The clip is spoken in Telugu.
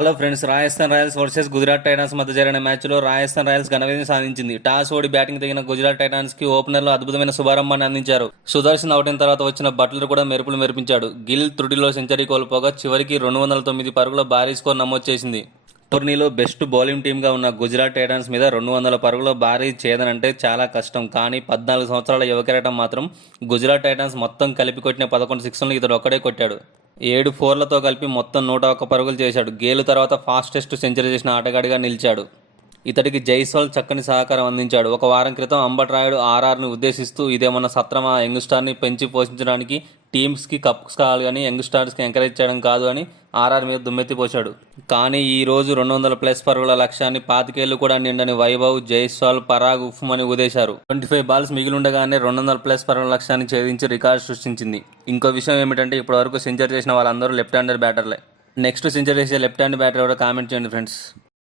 Hello friends, Rajasthan Royals versus Gujarat Titans మధ్య జరిగిన మ్యాచ్లో రాజస్థాన్ రాయల్స్ ఘన విజయం సాధించింది. టాస్ ఓడి బ్యాటింగ్ దిగిన గుజరాత్ టైటాన్స్ కి ఓపెనర్లు అద్భుతమైన శుభారంభాన్ని అందించారు. సుదర్శన్ అవుట్ అయిన తర్వాత వచ్చిన బట్లర్ కూడా మెరుపులు మెరిపించాడు. గిల్ త్రుటిలో సెంచరీ కోల్పోగా చివరికి 209 పరుగుల భారీ స్కోర్ నమోదు చేసింది. టోర్నీలో బెస్ట్ బౌలింగ్ టీమ్గా ఉన్న గుజరాత్ టైటాన్స్ మీద 200 పరుగుల భారీ ఛేదనంటే చాలా కష్టం. కానీ 14 సంవత్సరాల యువకెరటం మాత్రం గుజరాత్ టైటాన్స్ మొత్తం కలిపి కొట్టిన 11 సిక్స్లను ఇతడు ఒక్కడే కొట్టాడు. 7 ఫోర్లతో కలిపి మొత్తం 101 పరుగులు చేశాడు. గేలు తర్వాత ఫాస్టెస్ట్ సెంచరీ చేసిన ఆటగాడిగా నిలిచాడు. ఇతడికి జైస్వాల్ చక్కని సహకారం అందించాడు. ఒక వారం క్రితం అంబట్ రాయుడు ఆర్ఆర్ని ఉద్దేశిస్తూ ఇదేమన్నా సత్రమా, యంగ్ స్టార్ని పెంచి పోషించడానికి టీమ్స్కి కప్స్ కావాలి కానీ యంగ్ స్టార్స్కి ఎంకరేజ్ చేయడం కాదు అని ఆర్ఆర్ మీద దుమ్మెత్తిపోశాడు. కానీ ఈ రోజు 200+ పరుగుల లక్ష్యాన్ని 25 ఏళ్లు కూడా నిండని వైభవ్, జైస్వాల్, పరాగ్ ఉఫ్మని ఉదేశారు. 25 బాల్స్ మిగిలిండగానే 200+ పరుగుల లక్ష్యాన్ని ఛేదించి రికార్డు సృష్టించింది. ఇంకో విషయం ఏమిటంటే ఇప్పటివరకు సెంచరీ చేసిన వాళ్ళందరూ లెఫ్ట్ హ్యాండర్ బ్యాటర్లే. నెక్స్ట్ సెంచరీ చేసే లెఫ్ట్ హ్యాండ్ బ్యాటర్ ఎవరో కామెంట్ చేయండి ఫ్రెండ్స్.